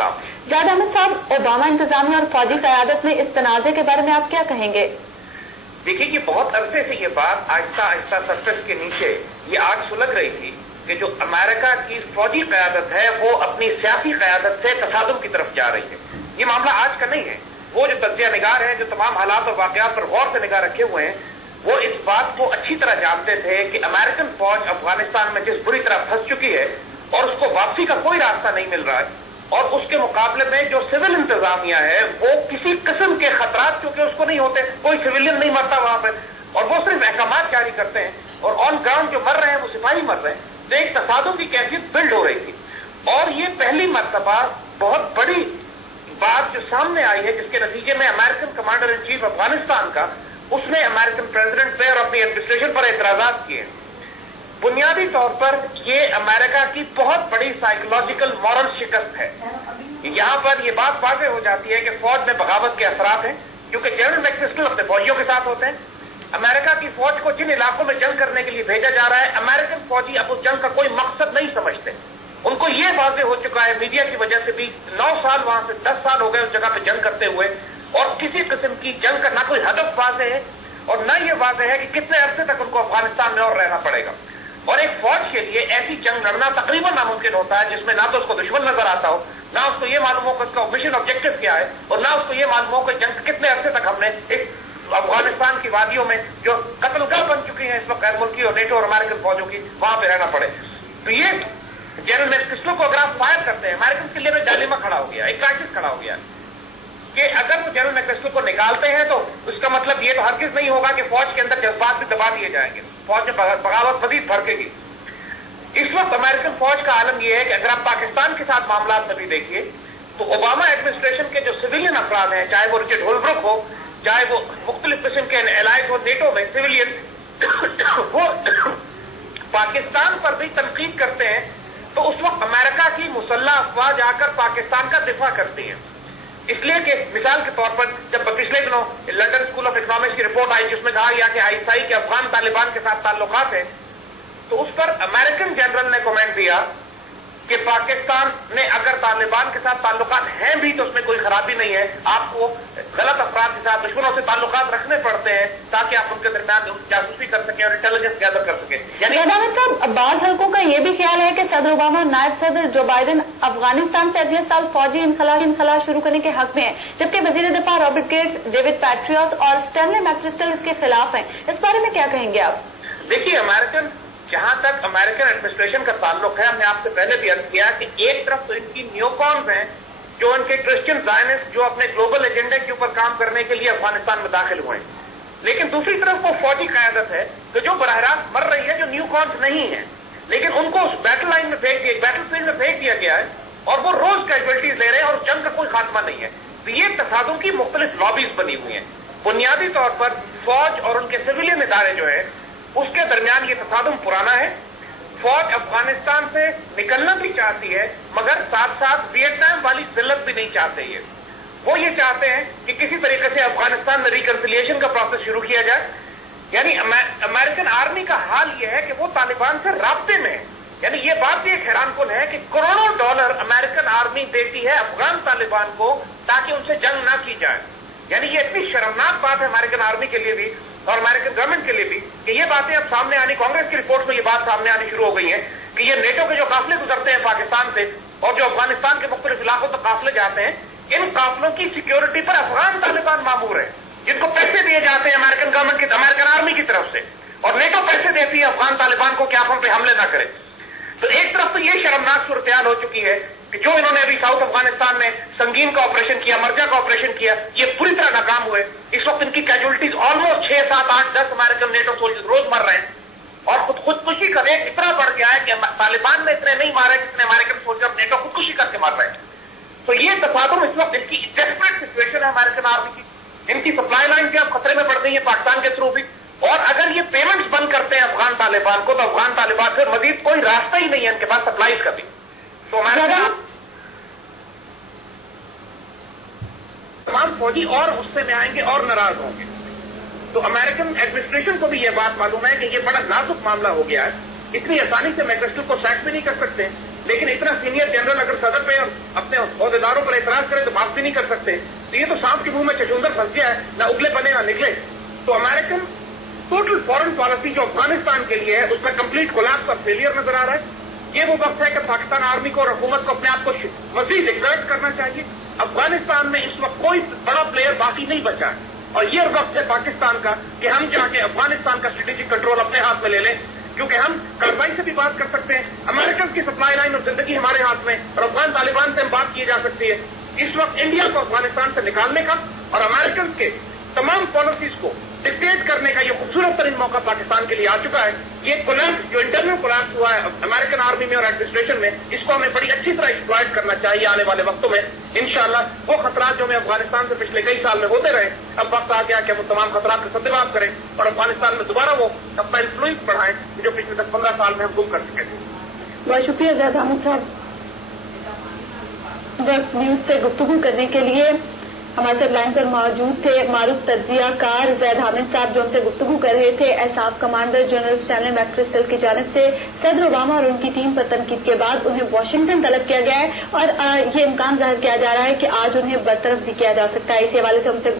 अस्सलाम। जावेद अहमद साहब, ओबामा इंतजामिया और फौजी क़यादत में इस तनाज़े के बारे में आप क्या कहेंगे? देखिए कि बहुत अरसे से ये बात आहिस्ता आहिस्ता सरफेस के नीचे ये आग सुलग रही थी कि जो अमेरिका की फौजी क़यादत है वो अपनी सियासी क़यादत से तसादुम की तरफ जा रही है। ये मामला आज का नहीं है। वो जो तज्ज़िया निगार हैं, जो तमाम हालात और वाक़यात पर गौर से निगाह रखे हुए हैं, वो इस बात को अच्छी तरह जानते थे कि अमेरिकन फौज अफगानिस्तान में जिस बुरी तरह फंस चुकी है और उसको वापसी का कोई रास्ता नहीं मिल रहा है, और उसके मुकाबले में जो सिविल इंतजामिया है वो किसी किस्म के खतरात क्योंकि उसको नहीं होते, कोई सिविलियन नहीं मरता वहां पर, और वो सिर्फ अहकामात जारी करते हैं, और ऑन ग्राउंड जो मर रहे हैं वो सिपाही मर रहे हैं। तो एक तसादुम की कैफियत बिल्ड हो रही थी, और ये पहली मर्तबा बहुत बड़ी बात जो सामने आई है जिसके नतीजे में American commander in chief Afghanistan का उसने अमेरिकन प्रेसिडेंट पे और अपनी एडमिनिस्ट्रेशन पर एतराजात किए। बुनियादी तौर पर ये अमेरिका की बहुत बड़ी साइकोलॉजिकल मॉरल शिकस्त है। यहां पर यह बात वाज़ेह हो जाती है कि फौज में बगावत के असरात हैं, क्योंकि जनरल मैक्रिस्टल अपने फौजियों के साथ होते हैं। अमेरिका की फौज को जिन इलाकों में जंग करने के लिए भेजा जा रहा है, अमेरिकन फौजी अब उस जंग का कोई मकसद नहीं समझते। उनको ये वाज़ेह हो चुका है मीडिया की वजह से भी, 9 साल वहां से 10 साल हो गए उस जगह पे जंग करते हुए, और किसी किस्म की जंग का ना कोई हदफ वाज़ेह है और न ये वाज़ेह है कि कितने अरसे तक उनको अफगानिस्तान में और रहना पड़ेगा। और एक फौज के लिए ऐसी जंग लड़ना तकरीबन नामुमकिन होता है जिसमें ना तो उसको दुश्मन नजर आता हो, ना उसको ये मालूम हो कि उसका मिशन ऑब्जेक्टिव क्या है, और ना उसको ये मालूम हो कि जंग कितने अरसे तक हमने इस अफगानिस्तान की वादियों में जो कत्लगाह बन चुकी है इस वक्त गैर मुल्की और नेटो और अमेरिकन फौजों की, वहां पर रहना पड़े। तो ये जनरल मैक्रिस्टल को अगर आप फायर करते हैं, अमेरिकन के लिए में डायलेमा खड़ा हो गया, एक क्राइसिस खड़ा हो गया कि अगर वो जनरल मैक्रिस्टल को निकालते हैं तो उसका मतलब ये तो हरगिज नहीं होगा कि फौज के अंदर जज्बात भी दबा दिए जाएंगे, फौज में बगावत मजीद भड़केगी। इस वक्त अमेरिकन फौज का आलम यह है कि अगर आप पाकिस्तान के साथ मामला में भी देखिए तो ओबामा एडमिनिस्ट्रेशन के जो सिविलियन अफराद हैं, चाहे वो रिचर्ड होलब्रुक हो, चाहे वो मुख्तलिफ किस्म के एलाइज हो नेटो में सिविलियन, वो पाकिस्तान पर भी तनकीद करते हैं। तो उस वक्त अमेरिका की मुसल्लह अफवाज आकर पाकिस्तान का दिफा करती है। इसलिए कि मिसाल के तौर पर जब पिछले दिनों लंदन स्कूल ऑफ इकोनॉमिक्स की रिपोर्ट आई जिसमें कहा गया कि आईएसआई के अफगान तालिबान के साथ ताल्लुकात हैं, तो उस पर अमेरिकन जनरल ने कमेंट दिया कि पाकिस्तान ने अगर तालिबान के साथ ताल्लुकात हैं भी तो उसमें कोई खराबी नहीं है, आपको गलत अफराद के साथ दुश्मनों से ताल्लुकात रखने पड़ते हैं ताकि आप उनके दरमियान जासूसी कर सकें और इंटेलिजेंस गैदर कर सकें। यानी साहब, बाद हल्कों का यह भी ख्याल है कि सदर ओबामा और नायब सदर जो बाइडेन अफगानिस्तान से अगले साल फौजी इनखला शुरू करने के हक में है, जबकि वजीर दिफा रॉबर्ट गेट्स, डेविड पैट्रियट और स्टैनली मैक्रिस्टल इसके खिलाफ हैं। इस बारे में क्या कहेंगे आप? देखिए, जहां तक अमेरिकन एडमिनिस्ट्रेशन का ताल्लुक है, हमने आपसे पहले भी अर्ज किया कि एक तरफ तो इनकी न्यूकॉन्स हैं जो इनके क्रिश्चियन ज़ायनिस्ट जो अपने ग्लोबल एजेंडे के ऊपर काम करने के लिए अफगानिस्तान में दाखिल हुए हैं, लेकिन दूसरी तरफ वो फौजी क़यादत है तो जो बराह रास्त मर रही है, जो न्यूकॉन्स नहीं है, लेकिन उनको उस बैटल लाइन में फेंक दिया, बैटल फील्ड में फेंक दिया गया है और वो रोज कैजुअल्टीज ले रहे हैं और जंग का कोई खात्मा नहीं है। तो ये तसादुम की मुख्तलिफ लॉबीज बनी हुई हैं। बुनियादी तौर पर फौज और उनके सिविलियन इदारे जो है उसके दरमियान ये तसादुम पुराना है। फौज अफगानिस्तान से निकलना भी चाहती है मगर साथ साथ वियतनाम वाली जिल्लत भी नहीं चाहते ये। वो ये चाहते हैं कि किसी तरीके से अफगानिस्तान में रिकन्सिलिएशन का प्रोसेस शुरू किया जाए। यानी अमेरिकन आर्मी का हाल ये है कि वो तालिबान से राब्ते में है। यानी ये बात भी एक हैरानकुन है कि करोड़ों डॉलर अमेरिकन आर्मी देती है अफगान तालिबान को ताकि उनसे जंग ना की जाए। यानी ये इतनी शर्मनाक बात है अमेरिकन आर्मी के लिए भी और अमेरिकन गवर्नमेंट के लिए भी कि ये बातें अब सामने आनी, कांग्रेस की रिपोर्ट में ये बात सामने आनी शुरू हो गई है कि ये नेटो के जो काफिले गुजरते हैं पाकिस्तान से और जो अफगानिस्तान के मुख्तलिफ इलाकों तक काफिले जाते हैं, इन काफिलों की सिक्योरिटी पर अफगान तालिबान मामूर है, जिनको पैसे दिए जाते हैं अमेरिकन गवर्नमेंट की, अमेरिकन आर्मी की तरफ से, और नेटो पैसे देती है अफगान तालिबान को कि आप हम पे हमले ना करें। तो एक तरफ तो ये शर्मनाक सूरत-ए-हाल हो चुकी है कि जो इन्होंने अभी साउथ अफगानिस्तान में संगीन का ऑपरेशन किया, मर्जा का ऑपरेशन किया, ये पूरी तरह नाकाम हुए। इस वक्त इनकी casualties almost 6, 7, 8, 10 American NATO soldiers रोज मर रहे हैं और खुदकुशी का रेट इतना बढ़ गया है कि तालिबान ने इतने नहीं मारे जितने अमेरिकन सोल्जर नेटो खुदकुशी करके मार रहे हैं। तो ये तफादुम इस वक्त इनकी डेस्परेट सिचुएशन है अमेरिकन आर्मी की। इनकी सप्लाई लाइन भी अब खतरे में पड़ गई है पाकिस्तान के थ्रू भी, और अगर ये पेमेंट्स बंद करते हैं अफगान तालिबान को तो अफगान तालिबान फिर मजीद कोई रास्ता ही नहीं है इनके पास सप्लाईज का भी। तो अमेरिका तमाम फौजी और गुस्से में आएंगे और नाराज होंगे। तो अमेरिकन एडमिनिस्ट्रेशन को भी यह बात मालूम है कि यह बड़ा नाजुक मामला हो गया है, इतनी आसानी से मैक्रिस्टल को सैक भी नहीं कर सकते, لیکن اتنا سینئر جنرل اگر صدر پہ اپنے عہدیداروں پر اعتراض کرے تو معاف بھی نہیں کر سکتے. تو یہ تو سانپ کے منہ میں چشندر پھنس گیا ہے, نہ اگلے بنے نہ نکلے. تو امریکن ٹوٹل فارن پالیسی جو افغانستان کے لیے ہے اس میں کمپلیٹ کولیپس اور فیلئر نظر آ رہا ہے. یہ وہ وقت ہے کہ پاکستان آرمی کو اور حکومت کو اپنے آپ کو مزید ایکسرٹ کرنا چاہیے. افغانستان میں اس وقت کوئی بڑا پلیئر باقی نہیں بچا ہے اور یہ وقت ہے پاکستان کا کہ ہم جا کے افغانستان کا اسٹریٹجک کنٹرول اپنے ہاتھ میں لے لیں, کیونکہ ہم کارروائی سے بھی بات کر سکتے ہیں. امریکن کی سپلائی لائن اور زندگی ہمارے ہاتھ میں, اور افغان طالبان سے ہم بات کی جا سکتی ہے. اس وقت انڈیا کو افغانستان سے نکالنے کا اور امریکن کے تمام پالیسیز کو ڈکٹیٹ کرنے کا یہ خوبصورت ترین موقع پاکستان کے لیے آ چکا ہے. یہ کولیپس جو انٹرنل کولیپس ہوا ہے امریکن آرمی میں اور ایڈمنسٹریشن میں, اس کو ہمیں بڑی اچھی طرح ایکسپلائٹ کرنا چاہیے آنے والے وقتوں میں. انشاءاللہ وہ خطرات جو ہمیں افغانستان سے پچھلے کئی سال میں ہوتے رہے, اب وقت آ گیا کہ ہم تمام خطرات کا سدباب کریں اور افغانستان میں دوبارہ وہ اپنا انفلوئنس بڑھائیں جو پچھلے 10-15 سال میں ہم گم کر چکے تھے. بہت شکریہ زید احمد صاحب. وقت نیوز سے گفتگو کرنے کے لیے ہمارے ساتھ لائن پر موجود تھے معروف تجزیہ کار زید حامد صاحب, جو ہم سے گفتگو کر رہے تھے. ایساف کمانڈر جنرل اسٹینلی میکریسٹل کی جانب سے صدر اوباما اور ان کی ٹیم پر تنقید کے بعد انہیں واشنگٹن طلب کیا گیا ہے اور یہ امکان ظاہر کیا جا رہا ہے کہ آج انہیں برطرف بھی کیا جا سکتا ہے. اسی حوالے سے ہم سے